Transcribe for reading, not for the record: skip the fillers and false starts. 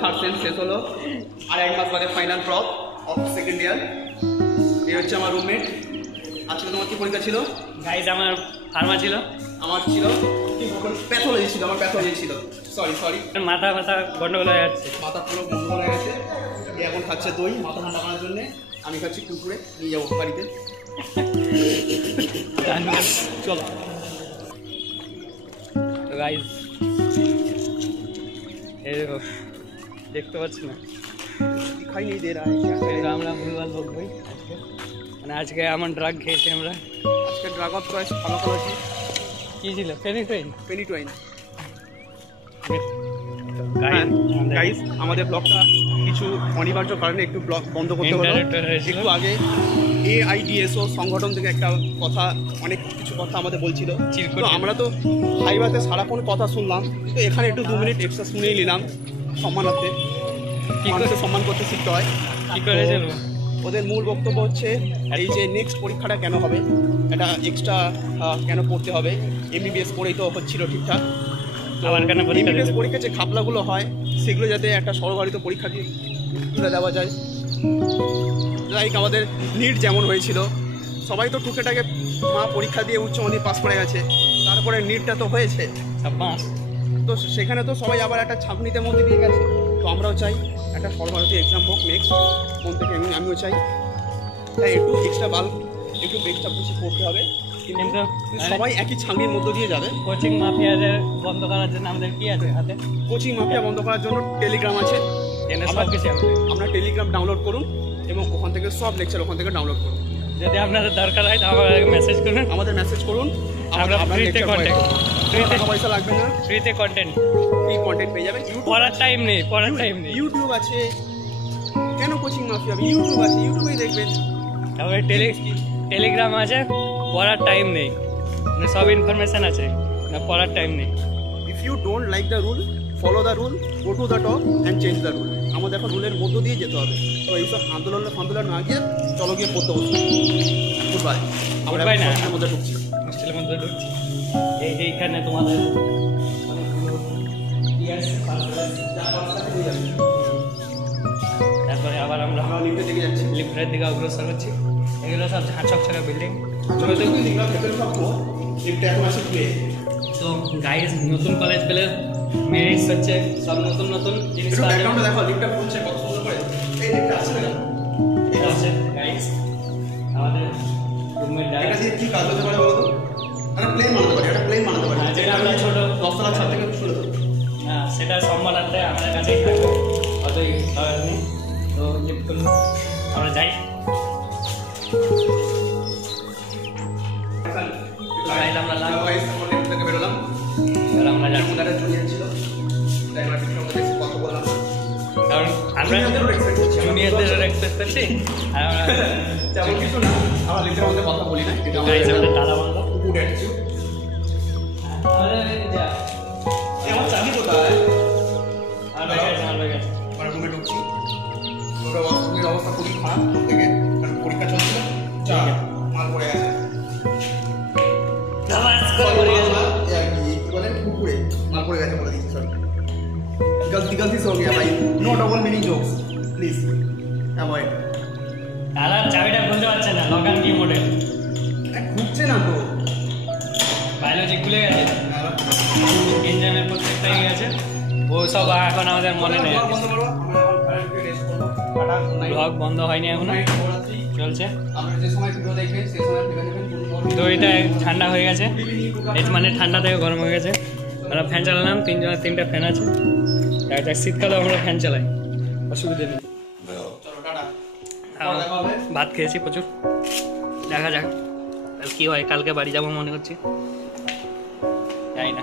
Third same শেষ হলো, আর 1 মাস বাদে final drop of second year. এই হচ্ছে আমার রুমমেট। আজকে তোমার কি পরীক্ষা ছিল? গাইজ আমার ফার্মা ছিল। আমার ছিল প্যাথোলজি ছিল, আমার প্যাথোলজি ছিল। সরি মাথা গন্ডগোল হয়ে যাচ্ছে, মাথা পুরো গন্ডগোল হয়ে গেছে। এখন খাচ্ছে দই মাথা ঠান্ডা করার জন্য, আমি খাচ্ছি কুকুরে, নিয়ে যাবো বাড়িতে। চলো গাইজ, এই দেখো দেখতে পাচ্ছি না, খাই নেই দে আমরা ভুলভাল বকবই আজকে, মানে আজকে আমার ড্রাগ খেয়েছি আমরা। আজকে ড্রাগ অফ চয়েস ফার্মাকোলজি। কি ছিল? পেনিটুইন। গাইস আমাদের ব্লগটা কিছু অনিবার্য কারণে একটু ব্লগ বন্ধ করতে হলো। একটু আগে AIDSO সংগঠন থেকে একটা কথা, অনেক কিছু কথা আমাদের বলছিল, তো আমরা তো হাইওয়াতে সারাক্ষণ কথা শুনলাম, তো এখানে একটু 2 মিনিট এক্সট্রা শুনেই নিলাম সম্মানার্থে। মানুষের সম্মান করতে শিখতে হয়। কি করেছিল? ওদের মূল বক্তব্য হচ্ছে এই যে নেক্সট পরীক্ষাটা কেন হবে, এটা এক্সট্রা কেন পড়তে হবে, MBBS পড়েই তো হচ্ছিল ঠিকঠাক। MBBS পরীক্ষা যে খাপলাগুলো হয় সেগুলো যাতে একটা সর্বভারতীয় পরীক্ষা দিয়ে তুলে দেওয়া যায়। লাইক আমাদের নিট যেমন হয়েছিল, সবাই তো টুকেটাকে পরীক্ষা দিয়ে উচ্চ মাধ্যমিক পাস করে গেছে, তারপরে নিটটা তো হয়েছে, তো সেখানে তো সবাই আবার একটা ছাঁকনিতে মধ্যে দিয়ে গেছে। তো আমরাও চাই একটা সর্বভারতীয় এক্সাম হোক নেক্সট, কোন থেকে আমিও চাই। তাই একটু এক্সট্রা একটু এক্সট্রা বেশি পড়তে হবে, কিন্তু সবাই একই ছাঁকনির মধ্য দিয়ে যাবে। কোচিং মাফিয়াদের বন্ধ করার জন্য আমাদের কি আছে হাতে? কোচিং মাফিয়া বন্ধ করার জন্য টেলিগ্রাম আছে, আপনারা টেলিগ্রাম ডাউনলোড করুন এবং ওখান থেকে সব লেকচার ওখান থেকে ডাউনলোড করুন। যদি আপনাদের দরকার হয় আমাদের মেসেজ করুন, আমরা ফ্রিতে কন্টেন্ট, টাকা পয়সা লাগবে না, ফ্রিতে কন্টেন্ট পেয়ে যাবেন। পড়ার টাইম নেই, ইউটিউব আছে, কেন কোচিং মাফিয়া? ইউটিউব আছে, ইউটিউবেই দেখবেন। তারপরে টেলিগ্রাম আছে, পড়ার টাইম নেই, সব ইনফরমেশন আছে না, পড়ার টাইম নেই। If you don't like the rule, follow the rule, go to the top and change the rule. আমাদের এখন রুলের মধ্য দিয়ে যেতে হবে। তো এইসব আন্দোলন না গিয়ে চলো গিয়ে পড়তে বসুন। Good bye. আমরা হোস্টেলের মধ্যে ঢুকছি। এইখানে তোমাদের তারপরে আবার আমরা লিফটের দিকে যাচ্ছি, লিফটের দিকে অগ্রসর হচ্ছি। এগুলো সব ঝাঁচকছাড়া বিল্ডিং। তো গাইজ নতুন কলেজ পেলে মেরিটস হচ্ছে সব নতুন জিনিস। দেখো লিফটটা খুলছে কত সুন্দর করে। এই লিফটটা আছে না, এটা আছে গাইজ আমাদের রুমের। এটা দিয়ে কি কাজ হতে পারে বলো তো? প্লেন বানাতে পারি, যেটা আমরা ছোট 10 তলা ছাদ থেকে শুরু করতে। হ্যাঁ, সেটা সম্মানার্থে আমাদের কাছেই থাকবে, অতই নেই। তো লিফট করুন, আমরা যাই। আমরা বেরোলাম, আমরা যাচ্ছি, কারণ আমরা জুনিয়রদের এক্সপেক্ট করছি। আর তেমন কিছু না, আমরা লিফটের মধ্যে কথা বলি না, এটা আমাদের টালা বন্ধ। আমার চাবি কোথায়? আমরা রুমে ঢুকছি, রুমের অবস্থা খুবই খারাপ থেকে, কারণ পরীক্ষা চলছিল, মাল পড়ে গেছে। কুকুরে মাল পড়ে গেছে বলে দিচ্ছি, সরি গলতি সো গিয়া ভাই, no double meaning jokes please avoid. দাদার চাবিটা খুলতে পারছে না, লক অ্যান্ড কি মডেল খুঁজছে না তো, বায়োলজি খুলে গেছে, ইঞ্জিনের প্রত্যেকটাই গেছে, ও সব এখন আমাদের মনে নেই। ব্লগ বন্ধ হয়নি এখনো, চলছে। দইটা ঠান্ডা হয়ে গেছে, মানে ঠান্ডা থেকে গরম হয়ে গেছে। আমরা ফ্যান চালালাম, তিনটা ফ্যান আছে। শীতকালে আমরা ফ্যান চালাই, অসুবিধা নেই। ভাত খেয়েছি প্রচুর, দেখা যাক কি হয়। কালকে বাড়ি যাবো মনে করছি, যাই না।